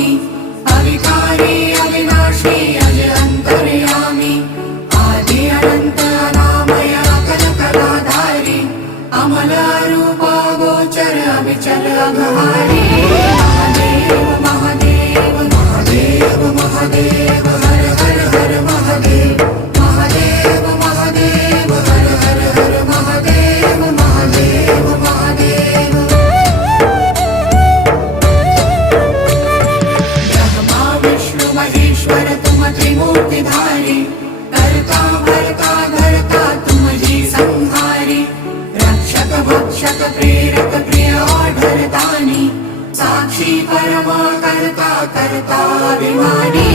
स्वामी अविकारी अविनाशी अज अंतर्यामी आदि अनंत अनामय अकल कलाधारी अमल रूप गोचर अविचल अघहारी महादेव महादेव महादेव महादेव हर हर हर महादेव महादेव महादेव हर हर हर महादेव महादेव महादेव ब्रह्मा विष्णु महेश्वर तुम त्रिमूर्तिधारी कर्ता भर्ता धर्ता तुम जी संहारी रक्षक भक्षक प्रेरक प्रिय आढरतानी साक्षी परम कर्ता कर्ता अभिमानी